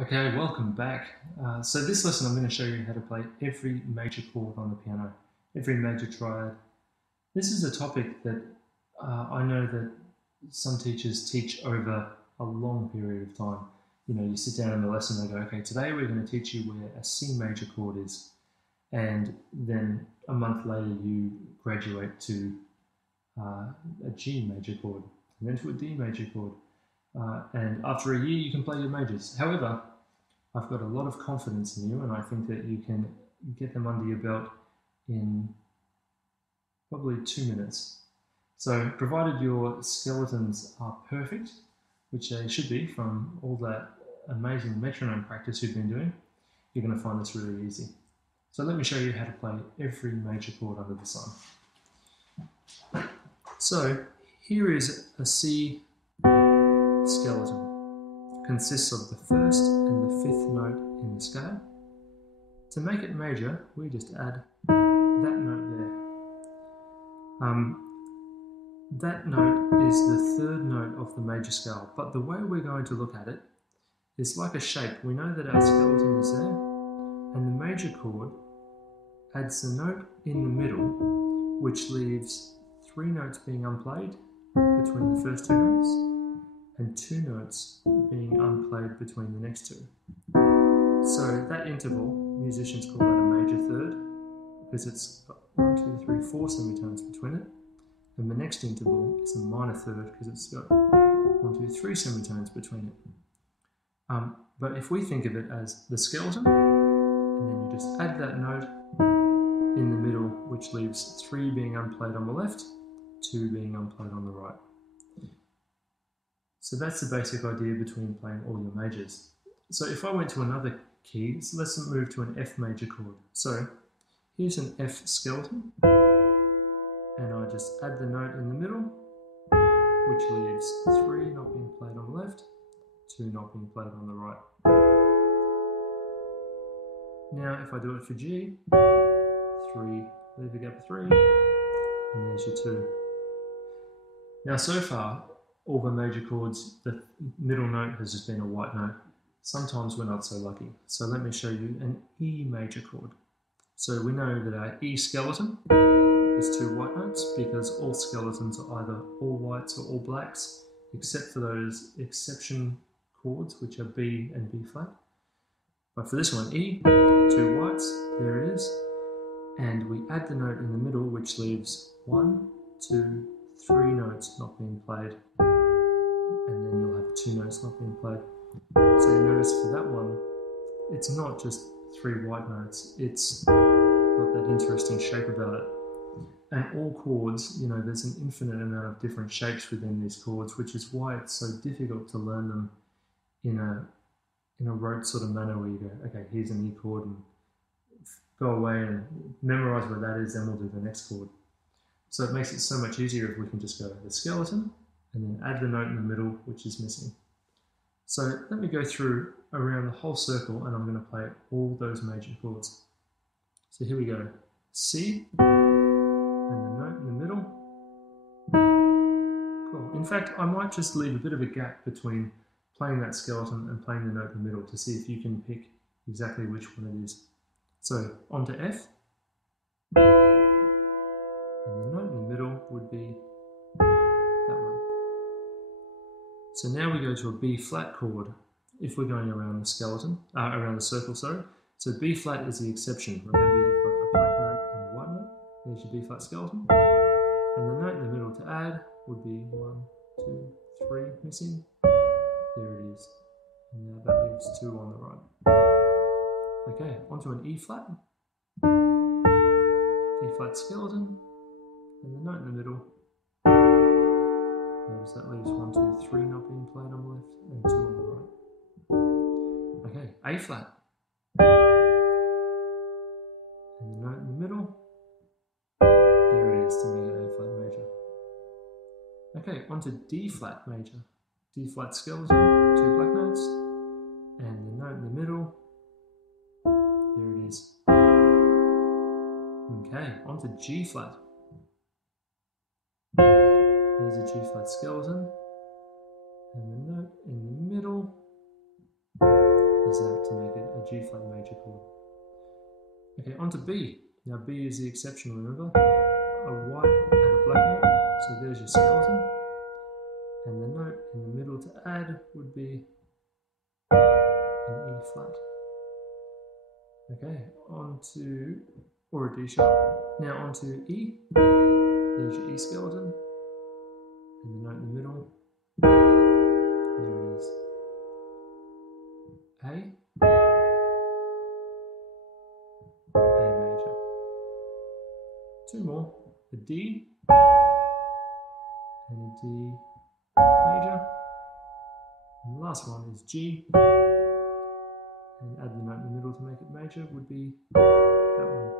Okay, welcome back. So this lesson I'm going to show you how to play every major chord on the piano, every major triad. This is a topic that I know that some teachers teach over a long period of time. You know, you sit down in the lesson and they go, okay, today we're going to teach you where a C major chord is. And then a month later you graduate to a G major chord, and then to a D major chord. And after a year you can play your majors. However, I've got a lot of confidence in you, and I think that you can get them under your belt in probably 2 minutes. So, provided your skeletons are perfect, which they should be from all that amazing metronome practice you've been doing, you're going to find this really easy. So let me show you how to play every major chord under the sun. So here is a C skeleton. Consists of the first and the fifth note in the scale. To make it major, we just add that note there. That note is the third note of the major scale, but the way we're going to look at it is like a shape. We know that our skeleton is there, and the major chord adds the note in the middle, which leaves three notes being unplayed between the first two notes, and two notes being unplayed between the next two. So that interval, musicians call that a major third, because it's got 1, 2, 3, 4 semitones between it. And the next interval is a minor third, because it's got 1, 2, 3 semitones between it. But if we think of it as the skeleton, and then you just add that note in the middle, which leaves 3 being unplayed on the left, 2 being unplayed on the right. So that's the basic idea between playing all your majors. So if I went to another key, so let's move to an F major chord. So here's an F skeleton, and I just add the note in the middle, which leaves 3 not being played on the left, 2 not being played on the right. Now if I do it for G, 3, leave a gap of 3, and there's your 2. Now so far, all the major chords, the middle note has just been a white note. Sometimes we're not so lucky. So let me show you an E major chord. So we know that our E skeleton is 2 white notes, because all skeletons are either all whites or all blacks, except for those exception chords, which are B and B flat. But for this one, E, 2 whites, there it is. And we add the note in the middle, which leaves 1, 2, 3 notes not being played, and then you'll have 2 notes not being played. So you notice for that one, it's not just 3 white notes, it's got that interesting shape about it. And all chords, you know, there's an infinite amount of different shapes within these chords, which is why it's so difficult to learn them in a rote sort of manner where you go, okay, here's an E chord, and go away and memorize what that is, then we'll do the next chord. So it makes it so much easier if we can just go the skeleton and then add the note in the middle, which is missing. So let me go through around the whole circle, and I'm going to play all those major chords. So here we go. C, and the note in the middle. Cool. In fact, I might just leave a bit of a gap between playing that skeleton and playing the note in the middle to see if you can pick exactly which one it is. So on to F. And the note in the middle would be that one. So now we go to a B flat chord if we're going around the skeleton, around the circle, sorry. So B flat is the exception. Remember, you've got a black note and a white note. There's your B flat skeleton. And the note in the middle to add would be 1, 2, 3 missing. There it is. And now that leaves 2 on the right. Okay, onto an E flat. E flat skeleton. And the note in the middle, notice that leaves 1, 2, 3 not being played on the left and 2 on the right. Okay, A flat. And the note in the middle, there it is to make it A flat major. Okay, on to D flat major. D flat skeleton, 2 black notes, and the note in the middle, there it is. Okay, on to G flat. There's a G flat skeleton, and the note in the middle is that to make it a G flat major chord. Okay, on to B. Now B is the exception, remember? A white and a black note. So there's your skeleton. And the note in the middle to add would be an E flat. Okay, on to, or a D sharp. Now on to E. There's your E skeleton. And the note in the middle. There is A. A major. Two more. A D. And a D major. And the last one is G. And add the note in the middle to make it major would be that one.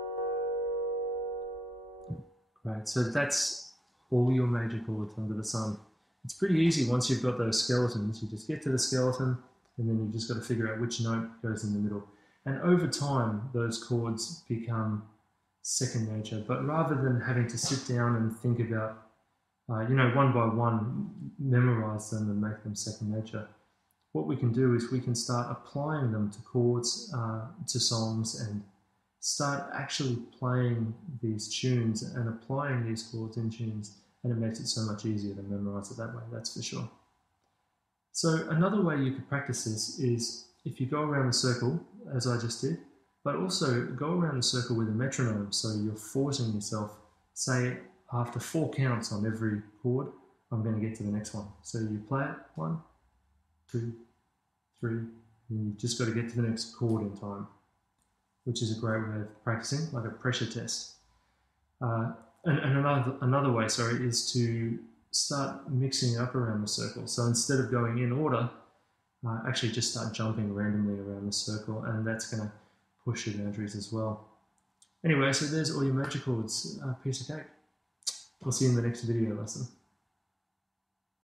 Great, so that's all your major chords under the sun. It's pretty easy once you've got those skeletons. You just get to the skeleton and then you've just got to figure out which note goes in the middle. And over time, those chords become second nature. But rather than having to sit down and think about, one by one, memorize them and make them second nature, what we can do is we can start applying them to chords, to songs, and start actually playing these tunes and applying these chords in tunes, and it makes it so much easier to memorize it that way, that's for sure. So another way you could practice this is if you go around the circle, as I just did, but also go around the circle with a metronome, so you're forcing yourself, say after 4 counts on every chord, I'm going to get to the next one. So you play it, 1, 2, 3, and you've just got to get to the next chord in time, which is a great way of practicing, like a pressure test. And another way, is to start mixing up around the circle. So instead of going in order, actually just start jumping randomly around the circle, and that's going to push your boundaries as well. Anyway, so there's all your major chords, piece of cake. We'll see you in the next video lesson.